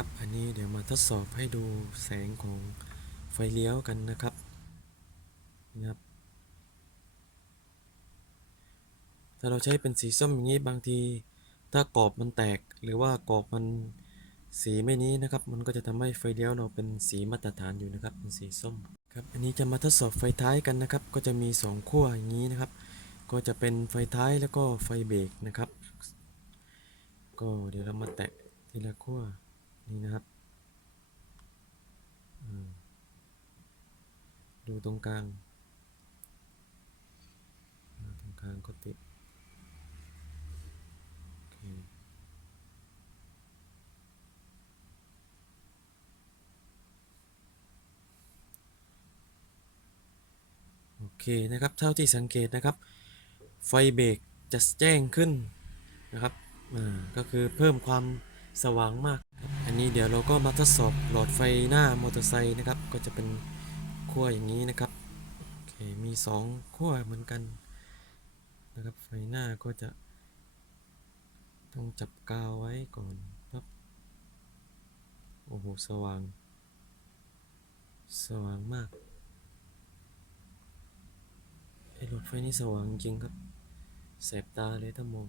ครับอันนี้เดี๋ยวมาทดสอบให้ดูแสงของไฟเลี้ยวกันนะครับนะครับ ถ้าเราใช้เป็นสีส้มอย่างนี้บางที ถ้ากรอบมันแตกหรือว่ากรอบมันสีไม่นี้นะครับ มันก็จะทำให้ไฟเลี้ยวเราเป็นสีมาตรฐานอยู่นะครับ เป็นสีส้มครับอันนี้จะมาทดสอบไฟท้ายกันนะครับ ก็จะมีสองขั้วอย่างนี้นะครับ ก็จะเป็นไฟท้ายแล้วก็ไฟเบรกนะครับ ก็เดี๋ยวเรามาแตะทีละขั้ว นี่นะครับอืมดูตรงกลาง ตรงกลางก็ติด โอเคโอเคนะครับ เท่าที่สังเกตนะครับ ไฟเบรกจะแจ้งขึ้นนะครับอ่าก็คือเพิ่มความสว่างมาก อันนี้เดี๋ยวเราก็มาทดสอบหลอดไฟหน้ามอเตอร์ไซค์นะครับ ก็จะเป็นขั้วอย่างนี้นะครับโอเคมีสองขั้วเหมือนกันนะครับไฟหน้าก็จะ ต้องจับกาวไว้ก่อนปั๊บโอ้โหสว่าง สว่างมากไอ้หลอดไฟนี่สว่างจริงครับแสบตาเลยถ้ามอง